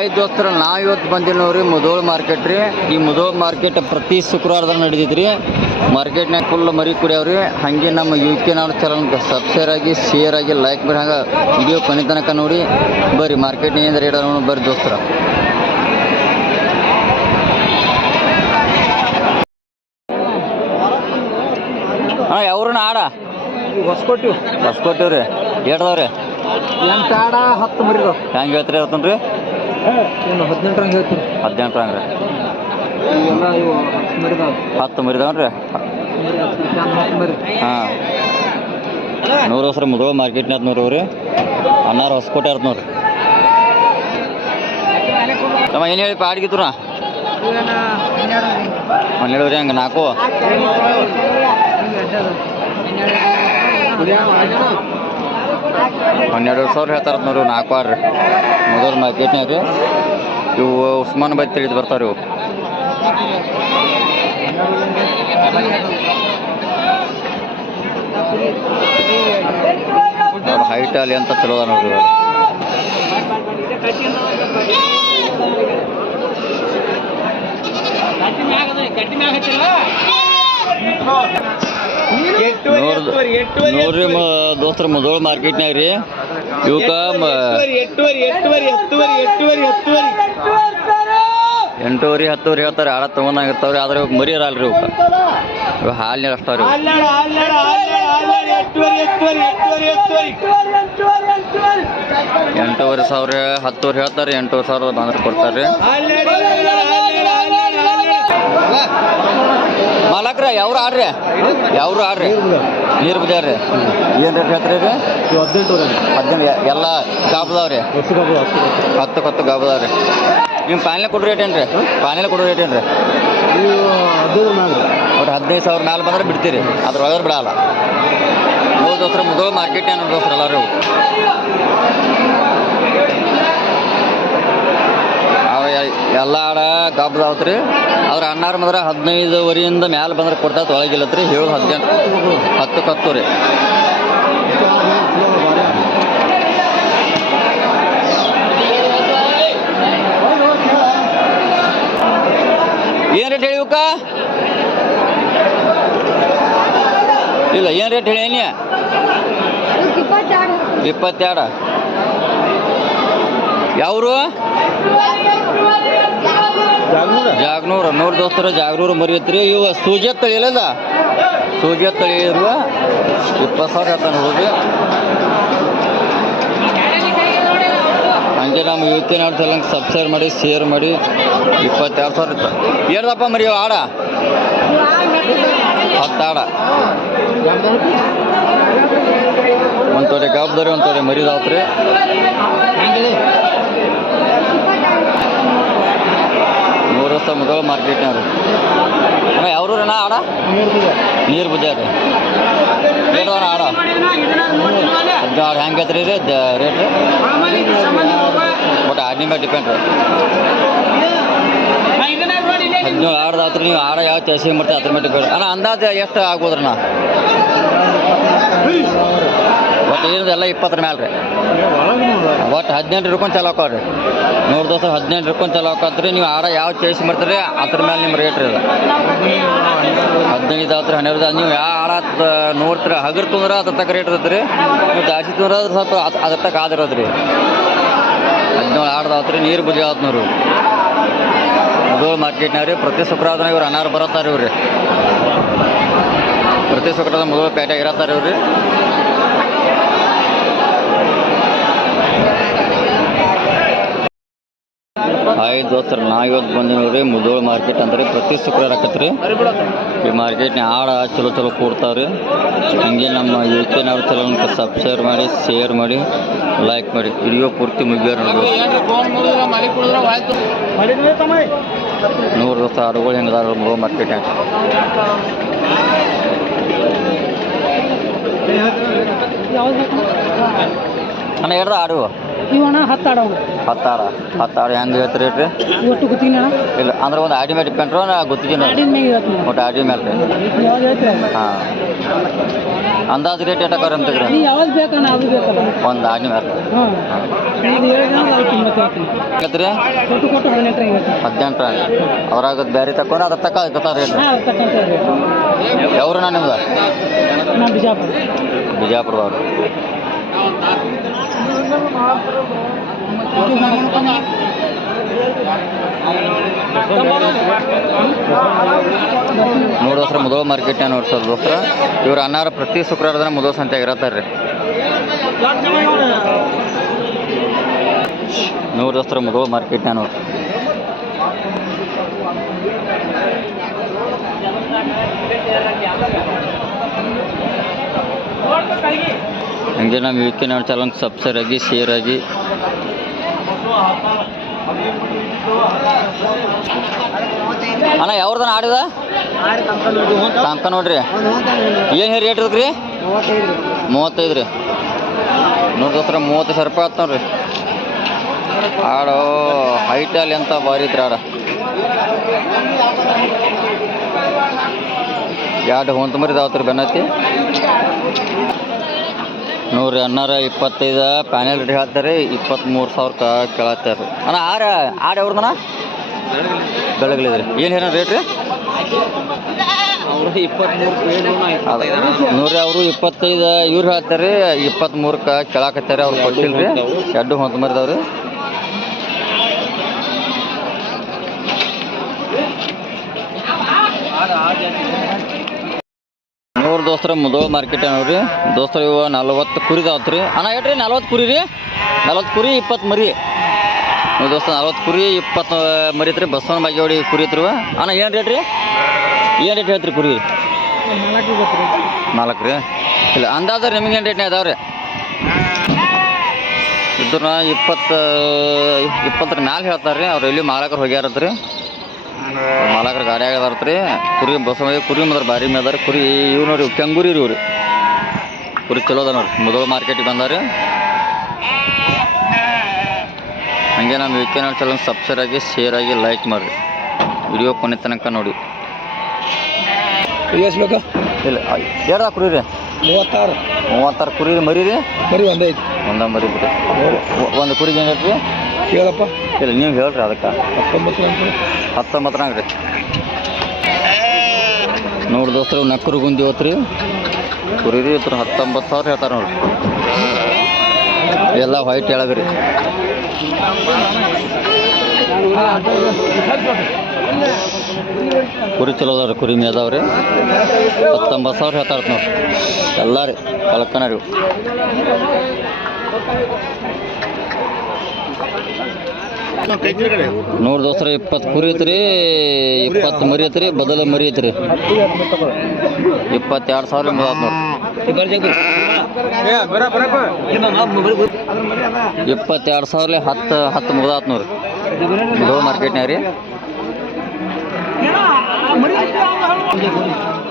ಐದು ದೋಸ್ತರ ನಾವು ಇವತ್ತು ಬಂದಿಲ್ಲ ಮುದೋಳ್ ಮಾರ್ಕೆಟ್ ರೀ. ಈ ಮುದೋಳ್ ಮಾರ್ಕೆಟ್ ಪ್ರತಿ ಶುಕ್ರವಾರದಾಗ ನಡೀತೈತೆ ರೀ ಮಾರ್ಕೆಟ್ನಾಗ ಫುಲ್ ಮರಿ ಕುಡಿಯವ್ರಿ. ಹಂಗೆ ನಮ್ಮ U K Nadu channel subscribe ಆಗಿ ಶೇರ್ ಆಗಿ ಲೈಕ್ ಮಾಡಿ ಹಂಗೆ ವಿಡಿಯೋ ಕೊನೆ ತನಕ ನೋಡಿ. ಬರ್ರಿ ಮಾರ್ಕೆಟ್ ಏನು ರೇಟ್ ನೋಡಿ ಬರ್ರಿ ದೋಸ್ತರ. ಹಾಂ ಯಾವ್ರನ್ನ ಆಡ? ಹೊಸ್ಕೊಟ್ಟಿವ್ ಹೊಸ್ಕೊಟ್ಟಿವ್ರಿ ಕೊಟ್ಟಿವ್ರಿ ಏಟದವ್ರಿ ಎಂಟು ಆಡ ಹತ್ತು ಮರಿ ಹೆಂಗೆ ಹೇಳ್ತೀರಿ ಇವತ್ತನ್ರಿ ಏನು ಹದಿನೆಂಟರಂಗೆ ಹೇಳ್ತೀವಿ ಹದಿನೆಂಟು ಹಂಗೆ ಇವೆಲ್ಲ ಇವು ಹತ್ತು ಮರಿದಾವ ಹತ್ತು ಮರಿದವನ್ರಿ ಹತ್ತು ಮರಿ ಹಾಂ. ನೂರು ಹೊಸ ಮುದೋ ಮಾರ್ಕೆಟ್ನಾಗ ನೂರು ರೀ ಅನ್ನಾರು ಹೊಸಕೋಟೆ ಇರ್ತ ನೋಡ್ರಿ. ತಮ್ಮ ಏನು ಹೇಳಿ ಪಾಡ್ಗಿತ್ತು ನಾ ಹನ್ನೆರಡು ರೀ ಹಂಗೆ ನಾಲ್ಕು ಹನ್ನೆರಡು ಸಾವಿರ ಹೇಳ್ತಾರ ನೋಡ್ರಿ ನಾಲ್ಕು ಆಡ್ರಿ ಮೊದಲ ಮಾರ್ಕೆಟ್ನಾಗ ಇವು ಉಸ್ಮಾನ್ ಬೈ ತಿಳಿದು ಬರ್ತಾರೆ ಇವು. ಹೈಟ್ ಅಲ್ಲಿ ಅಂತ ಚಲೋ ಅದ ನೋಡ್ರಿ ಮ್ಯಾಗ ನೋಡ್ರಿ ನೋಡ್ರಿ ಮ ದೋಸ್ತರ ಮುದೋಳ ಮಾರ್ಕೆಟ್ನಾಗ ರೀ. ಇವಕ್ಕ ಎಂಟೂವರೆ ಹತ್ತುವರೆ ಹೇಳ್ತಾರೆ ಆಡ ತೊಗೊಂಡಾಗಿರ್ತಾವ್ರಿ. ಆದ್ರೆ ಇವಾಗ ಮರಿ ಇರಲ್ರಿ ಇವಕ್ಕ ಇವಾಗ ಹಾಲಿನ ಅಷ್ಟಾವ್ರಿ. ಎಂಟೂವರೆ ಸಾವಿರ ಹತ್ತುವರೆ ಹೇಳ್ತಾರೆ. ಎಂಟೂವರೆ ಸಾವಿರ ಬಂದ್ರೆ ಕೊಡ್ತಾರೆ ಮಾಲಕ್ರ ಯಾವ್ರು ಆಡ್ರಿ? ಯಾವ್ರು ಆಡ್ರಿ? ನೀರು ಬಿದ್ದಾರ್ರಿ ಏನು ರೇಟ್ ಹೇಳ್ತೀರಿ ರೀ ಹದಿನೆಂಟು ಹದಿನೆಂಟು ಎಲ್ಲ ಗಾಬದವ್ರಿ ಹತ್ತು ಹತ್ತು ಗಾಬದವ್ರಿ ನಿಮ್ಮ ಫೈನಲ್ ಕೊಡ್ರಿ ರೇಟ್ ಏನು ರೀ ಪಾನಿಲೆ ಕೊಡೋ ರೇಟ್ ಏನು ರೀ ನೀವು ಹದಿನೈದು ಮ್ಯಾಗ ಅವ್ರು ಹದಿನೈದು ಸಾವಿರ ಮೇಲೆ ಬಂದ್ರೆ ಬಿಡ್ತೀರಿ. ಅದ್ರೊಳಗೆ ಬಿಡಲ್ಲ. ಮೂರು ದೋಸ್ರ ಮುದೋ ಮಾರ್ಕೆಟ್ ಏನು ದೋಸ್ರ ಎಲ್ಲರೂ ಅವ ಎ- ಎಲ್ಲ ಆಡ ಗಬ್ಬದಾವತ್ತು ರೀ ಆದ್ರೆ ಅನ್ನಾರ ಮಾತ್ರ ಹದಿನೈದುವರೆಯಿಂದ ಮ್ಯಾಲೆ ಬಂದ್ರೆ ಕೊಡ್ತಾತ ಒಳಗಿಲ್ಲತ್ರಿ ಹೇಳು ಹದಿನೆಂಟು ಹತ್ತು ಕತ್ತು ರೀ. ಏನು ರೇಟ್ ಹೇಳಿವಕ್ಕ? ಇಲ್ಲ ಏನು ರೇಟ್ ಹೇಳಿ ಇಪ್ಪತ್ತೆರಡ. ಇಪ್ಪತ್ತೆರಡು. ಯಾವರು? ಜಾಗ್ನೂರು? ನೂರು ದೋಸ್ತರ ಜಾಗ್ನೂರು ಮರಿಯತ್ರಿ. ಇವ ಸೂಜಿ ತಳಿ ಇಲ್ಲದ ಸೂಜಿ ತಳಿ ಇರುವ ಇಪ್ಪತ್ತು ಸಾವಿರ ಹೇಳ್ತಾನೆ ಹೋಗಿ ಹಂಗೆ ನಮ್ಮ ಯುವತಿ ನೋಡ್ತಾ ಇಲ್ಲ ಸಬ್ಸ್ಕ್ರೈಬ್ ಮಾಡಿ ಶೇರ್ ಮಾಡಿ. ಇಪ್ಪತ್ತೆರಡು ಸಾವಿರ ಇತ್ತು ಏನದಪ್ಪ ಮರಿ ಆಡ ಹತ್ತಾಡ ಒಂದು ತೊಡೆ ಗಬ್ದರಿ ಒಂದು ತೊಡೆ ಮರಿದಾವ್ರಿ ವರ್ಷ ಮೊದಲು ಮಾರ್ಕೆಟ್ನವ್ರು ಅಣ್ಣ, ಯಾವ ಅಣ್ಣ? ಆಡ ನೀರು ಬುದ್ಧ ರೀ ರೇಟ್ ಅಣ್ಣ ಆಡ ಹದಿನಾರು ಹೆಂಗೆ ಐತ್ರಿ ರೀ ರೇಟ್? ಬಟ್ ಆಡಿನ ಮೇಲೆ ಡಿಪೆಂಡ್ ಹದಿನೇಳು ಆಡ್ದಾತ್ರಿ ನೀವು ಆಡ ಯಾವ ಚಾಸಿ ಮಾಡ್ತೀವಿ ಅದ್ರ ಮೇಲೆ ಡಿಪೆಂಡ್. ಅಣ್ಣ, ಅಂದಾಜು ಎಷ್ಟು ಆಗ್ಬೋದ್ರಣ್ಣ ಒಟ್ಟು ಏನಿದೆ ಎಲ್ಲ ಇಪ್ಪತ್ತರ ಮೇಲೆ ರೀ. ಒಟ್ಟು ಹದಿನೆಂಟು ರೂಪಾಯಿ ಚಲೋ ಹಾಕೋರಿ. ನೂರು ದೋಸ ಹದಿನೆಂಟು ರೂಪಾಯಿ ಚಲೋ ಹಾಕೋತ್ರಿ, ನೀವು ಆಡ ಯಾವ ಚೇಸ್ ಮಾಡ್ತೀರಿ, ಅದ್ರ ಮೇಲೆ ನಿಮ್ಮ ರೇಟ್ ರೀ ಅದು. ಹದಿನೈದು ಆತ್ರಿ, ಹನ್ನೆರಡು ನೀವು ಯಾವ ಆಡ ನೋಡ್ತೀರಿ, ಹಗರ್ ತುಂದ್ರೆ ಅದ್ರ ತಕ್ಕ ರೇಟ್ ಇರುತ್ತೆ ರೀ ನೀವು ಜಾಸ್ತಿ ತುಂದ್ರೆ ಅದ್ರ ಸ್ವಲ್ಪ ಅದ್- ಅದ್ರ ತಕ್ಕ ಆದಿರೋದು ರೀ ಹದಿನೇಳು ಆಡ್ದಾತ್ರಿ ನೀರು ಬುಜಿ ಆತ್ನೂರು ಮುದೋಳು ಮಾರ್ಕೆಟ್ನಾಗ ರೀ, ಪ್ರತಿ ಶುಕ್ರವಾರ ಇವ್ರು ಅನಾರು ಬರತ್ತಾರೆ ಇವ್ರಿ. ಪ್ರತಿ ಶುಕ್ರವಾರ ಮೊದಲು ಪೇಟೆ ಇರತ್ತಾರೆ ಇವ್ರಿ. ಐದು ದೋಸ್ತರು ನಾ ಇವತ್ತು ಬಂದಿನವ್ರಿ ಮುದೋಳ ಮಾರ್ಕೆಟ್ ಅಂದ್ರೆ ಪ್ರತಿ ಶುಕ್ರವಾರ ಆಕತ್ರಿ ಈ ಮಾರ್ಕೆಟ್ನ ಆಡ ಚಲೋ ಚಲೋ ಕೊಡ್ತಾವ್ರಿ ಹಿಂಗೆ ನಮ್ಮ ಯು ಕೆ ನಾವು ಚಲೋ ಸಬ್ಸ್ಕ್ರೈಬ್ ಮಾಡಿ ಶೇರ್ ಮಾಡಿ ಲೈಕ್ ಮಾಡಿ. ವಿಡಿಯೋ ಪೂರ್ತಿ ಮುಗಿಯೋರು ನೂರು ದೋಸ್ತ ಆಡುಗಳು ಹೆಂಗದಾರ ಮುದೋಳ ಮಾರ್ಕೆಟ್ ಅಣ್ಣ ಎರಡು ಆಡು ಹತ್ತು ಹತ್ತಾರ? ಹತ್ತಾರ ಹೆಂಗೆ ಹೇಳ್ತೀರಿ ರೇಟ್ ರೀ? ಒಟ್ಟು ಗುತ್ತಿಗೆ ಅಣ್ಣ ಇಲ್ಲ ಅಂದ್ರೆ ಒಂದು ಆಡಿ ಮೇಲೆ ಡಿಪೆಂಡ್ ನಾ ಗುತ್ತಿಗೆ ಆಡಿನ ಮೇಲೆ ಇರತ್ತೆ ಒಟ್ಟು ಆಡಿ ಮೇಲೆ ಹೇಳ್ತೀರ ಹಾಂ. ಅಂದಾಜು ರೇಟ್ ಎಟ್ಟಕ್ಕಾರ ಅಂತ ನೀ ಯಾವ್ದು ಬೇಕಣ್ಣ ಅದು ಬೇಕಲ್ಲ ಒಂದು ಆಡಿ ಮೇಲೆ. ಹಾಂ. ಇದು ಹೇಳಿದ್ರೆ ಅದು ಕಿಮ್ಮತ್ತು ಹೇಳ್ತೀನಿ ಆಗತ್ರಿ ಕೊಟ್ಟು ಕೊಟ್ಟು ಹದಿನೆಂಟರ ಐವತ್ತು ಹದಿನೆಂಟು ಅವ್ರಾಗ ಬೇರೆ ತಕೊಂಡ್ರೆ ಅದ್ರ ತಕ್ಕ ಆಗತ್ತ ರೇಟ್. ಹಾಂ ತಕ್ಕಂತ ನಾನು ನಿಮ್ದು? ನಮ್ಮ ಬಿಜಾಪುರ. ಬಿಜಾಪುರದವ್ರು. ನೋಡಿ ದಸರ ಮೊದಲು ಮಾರ್ಕೆಟ್ ನೋಡಿ ಸರ್ ದೋಸ್ರ ಇವ್ರು ಅನ್ನಾರ ಪ್ರತಿ ಶುಕ್ರವಾರದ ಮೊದಲು ಸಂತೆ ಆಗಿರತ್ತಾರ್ರಿ ನೂರು ದೋಸ್ರ ಮಾರ್ಕೆಟ್ ನೋಡ್ ನೋಡಿ. ಹಂಗೆ ನಮ್ಮ ಯು ಕೆ ನಾಡು ಸಬ್ಸ್ಕ್ರೈಬ್ ಆಗಿ ಶೇರ್ ಆಗಿ. ಅಣ್ಣ ಯಾವ್ದನ ಆಡಿದ? ಕಾಂಕ ನೋಡ್ರಿ ಏನು ರೇಟ್ ರೀ ಮೂವತ್ತೈದು ರೀ ನೋಡ್ದತ್ರ ಮೂವತ್ತು ಸಾವಿರ ರೂಪಾಯಿ ಆಗ್ತಾವ ರೀ ಆಡೋ ಹೈಟಲ್ಲಿ ಅಂತ ಭಾರಿ ಐತ್ರಿ ಆಡ. ಎರಡು ಹೊಂತ ಮರಿ ಇದಾವತ್ರಿ ಬೆನ್ನತ್ತಿ. ನೋಡ್ರಿ ಅನ್ನಾರ ಇಪ್ಪತ್ತೈದು ಪ್ಯಾನೆಲ್ ರೇಟ್ ಹೇಳ್ತಾರೆ ಇಪ್ಪತ್ತ್ಮೂರು ಸಾವಿರಕ್ಕೆ ಕೇಳತ್ತಾರೆ. ಅಣ್ಣ, ಆರ ಆಡ ಯಾವ್ದಣ್ಣ ಬೆಳಗ್ಲಿದ್ರಿ. ಏನು ಹೇಳ ರೇಟ್ ರೀ? ನೋಡ್ರಿ ಅವರು ಇಪ್ಪತ್ತೈದು, ಇವ್ರು ಹೇಳ್ತಾರೆ ಇಪ್ಪತ್ತ್ಮೂರಕ್ಕೆ ಕೇಳಾಕತ್ತಾರೆ, ಅವ್ರು ಕೊಟ್ಟಿಲ್ಲ ರೀ ಎರಡು ಹೊಂತ ಮರಿದಾವ್ರಿ ನೂರು ದೋಸ್ತರ ಮುದೋ ಮಾರ್ಕೆಟ್ ನೋಡ್ರಿ ದೋಸ್ತರ, ಇವ ನಲ್ವತ್ತು ಕುರಿದಾವತ್ತು ರೀ ಅಣ್ಣ, ಹೇಳ್ರಿ, ನಲ್ವತ್ತು ಕುರಿ ರೀ? ನಲ್ವತ್ತು ಕುರಿ, ಇಪ್ಪತ್ತು ಮರಿ. ದೋಸ್ತ ನಲ್ವತ್ತು ಕುರಿ, ಇಪ್ಪತ್ತು ಮರಿ ಐತ್ರಿ. ಬಸವನ ಬಾಗೇವಾಡಿ ಕುರಿ ಐತ್ರಿ ಅಣ್ಣ, ಏನು ರೇಟ್ ರೀ? ಏನು ರೇಟ್ ಹೇಳ್ತೀರಿ ಕುರಿ? ನಾಲ್ಕು ರೀ. ಇಲ್ಲ, ಅಂದಾಜು ನಿಮ್ಗೆ ಏನು ರೇಟ್ನೇ ಅದಾವೆ ರೀ ಇದ್ರ ಇಪ್ಪತ್ತು ಇಪ್ಪತ್ತರ ಮ್ಯಾಲೆ ಹೇಳ್ತಾರೆ ರೀ ಅವ್ರು ಎಲ್ಲಿ ಮಾಲಕರು ಹೋಗ್ಯಾರತ್ ರೀ ಮಾಲಕರು ಗಾಡಿ ಆಗದಾರತ್ ರೀ ಕುರಿ ಬಸವ ಕುರಿ ಮದ್ರ ಬಾರಿ ಮೇದಾರ ಕುರಿ ಇವ್ ನೋಡ್ರಿ ಕೆಂಗೂರಿ ರೀ ಇವ್ರಿ. ಕುರಿ ಚಲೋ ಅದ ನೋಡ್ರಿ. ಮಾರ್ಕೆಟ್ ಮಾರ್ಕೆಟಿಗೆ ಬಂದಾರೆ. ಹಂಗೆ ನಮ್ಮ V K Nad channel subscribe ಆಗಿ ಶೇರ್ ಆಗಿ ಲೈಕ್ ಮಾಡಿರಿ. ವಿಡಿಯೋ ಕೊನೆ ತನಕ ನೋಡಿ. ಎಷ್ಟು ಬೇಕಾ? ಇಲ್ಲ ಎರಡು ಕುರಿ ರೀ. ಮೂವತ್ತಾರು. ಮೂವತ್ತಾರು ಕುರಿ ಮರಿ ರೀ. ಮರಿ ಒಂದೇ ಐತಿ. ಒಂದ ಮರಿ ಬಿಡ್ರಿ. ಒಂದು ಕುರಿಗೆ ಏನು ರೀ ಕೇಳಪ್ಪ ಇಲ್ಲ ನೀವು ಹೇಳ್ರಿ ಅದಕ್ಕೆ. ಹತ್ತೊಂಬತ್ತು ಹತ್ತೊಂಬತ್ತನಾಗ ರೀ ನೋಡಿ ದೋಸ್ತರು ನಕ್ಕರು ಗುಂದಿ ಹೋತ್ರಿ. ರೀ ಕುರಿ ರೀ ಇತ್ರ ಹತ್ತೊಂಬತ್ತು ಸಾವಿರ ಹೇಳ್ತಾರೆ ನೋಡ್ರಿ. ಎಲ್ಲ ವೈಟ್ ಹೇಳದ್ರಿ ಕುರಿ ಚಲೋ ಅದಾವ ರೀ ಕುರಿ ಮೇ ರೀ ಹತ್ತೊಂಬತ್ತು ಸಾವಿರ ಹೇಳ್ತಾರೆ ನೋಡ್ರಿ. ಎಲ್ಲ ರೀ ಕಳ್ಕನ ರೀ. ನೂರು ದೋಸ್ತರ, ಇಪ್ಪತ್ತು ಕುರಿ ಐತ್ರಿ, ಇಪ್ಪತ್ತು ಮರಿ ಐತ್ರಿ, ಬದಲ ಮರಿ ಐತ್ರಿ. ಇಪ್ಪತ್ತೆರಡು ಸಾವಿರ ನೋಡ್ರಿ. ಇಪ್ಪತ್ತೆರಡು ಸಾವಿರ ಹತ್ತು ಹತ್ತು ಮುಗ್ದಾತ್ ನೋಡ್ರಿ. ಲೋ ಮಾರ್ಕೆಟ್ನಾಗ ರೀ.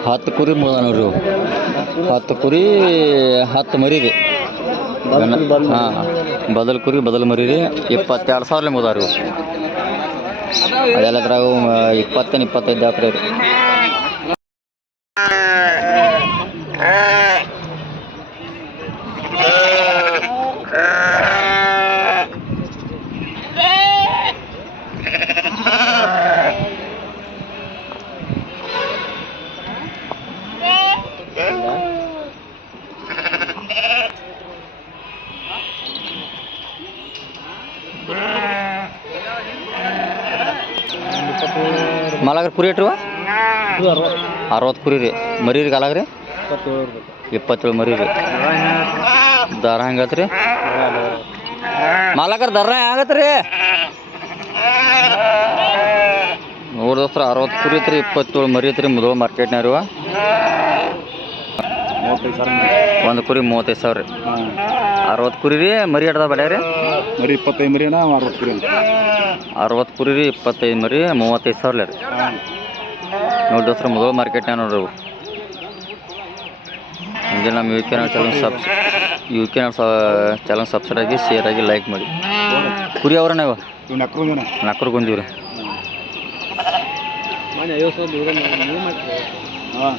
ಹತ್ತು ಕುರಿ ಮುಗ್ದ ನೋಡ್ರಿ. ಹತ್ತು ಕುರಿ, ಹತ್ತು ಮರಿ ರೀ ಹಾಂ. ಬದಲ್ ಕುರಿ ಬದಲ್ ಮರಿ ರೀ ಇಪ್ಪತ್ತೆರಡು ಸಾವಿರ ಮುಗ್ದಾರ ಇವು. ಅದೆಲ್ಲದ್ರಾಗ ಇಪ್ಪತ್ತೇನು ಇಪ್ಪತ್ತೈದು ಹಾಕ್ರಿ ಮಲಾಗ್ರ ಕುರಿ ಇಟ್ರಿ? ಅರವತ್ತು ಕುರಿ ರೀ. ಮರಿ ರೀ ಕಾಲಾಗ್ರಿ ಇಪ್ಪತ್ತೇಳು ಮರಿ ರೀ. ದರ ಹೆಂಗತ್ ರೀ ಮಾಲಕರ ದರ ಆಗತ್ತೆ ರೀ ನೋಡಿ ದೋಸ್ತ್ರ ಅರವತ್ತು ಕುರಿ ಐತ್ರಿ ಇಪ್ಪತ್ತೇಳು ಮರಿ ಐತ್ರಿ ಮೊದಲು ಮಾರ್ಕೆಟ್ನಾಗ ರೀ ಒಂದು ಕುರಿ ಮೂವತ್ತೈದು ಸಾವಿರ ರೀ. ಅರವತ್ತು ಕುರಿ ರೀ ಮರಿ ಹಿಡ್ದ ಬಡ್ಯ ರೀ ಮರಿ ಇಪ್ಪತ್ತೈದು ಮರಿ ಅಣ್ಣ ಅರವತ್ತು ಕುರಿ ಅರವತ್ತು ಕುರಿ ರೀ ಇಪ್ಪತ್ತೈದು ಮರಿ ಮೂವತ್ತೈದು ಸಾವಿರ ರೀ. ನೋಡಿ ದೋಸ್ತರ ಮುದೋಳ ಮಾರ್ಕೆಟ್ನಾಗ ನೋಡ್ರಿ ಅವು ಹಂಗೆ ನಮ್ಮ U K channel subs U K Nad channel subscribe ಆಗಿ ಶೇರ್ ಆಗಿ ಲೈಕ್ ಮಾಡಿ. ಕುರಿ ಅವ್ರ ನಾವು ನಕ್ರು ಅಕ್ರು ಜನ ನಾಲ್ಕರು ಬಂದೀವಿ ರೀ ಐವತ್ತು ಸಾವಿರ ಹಾಂ.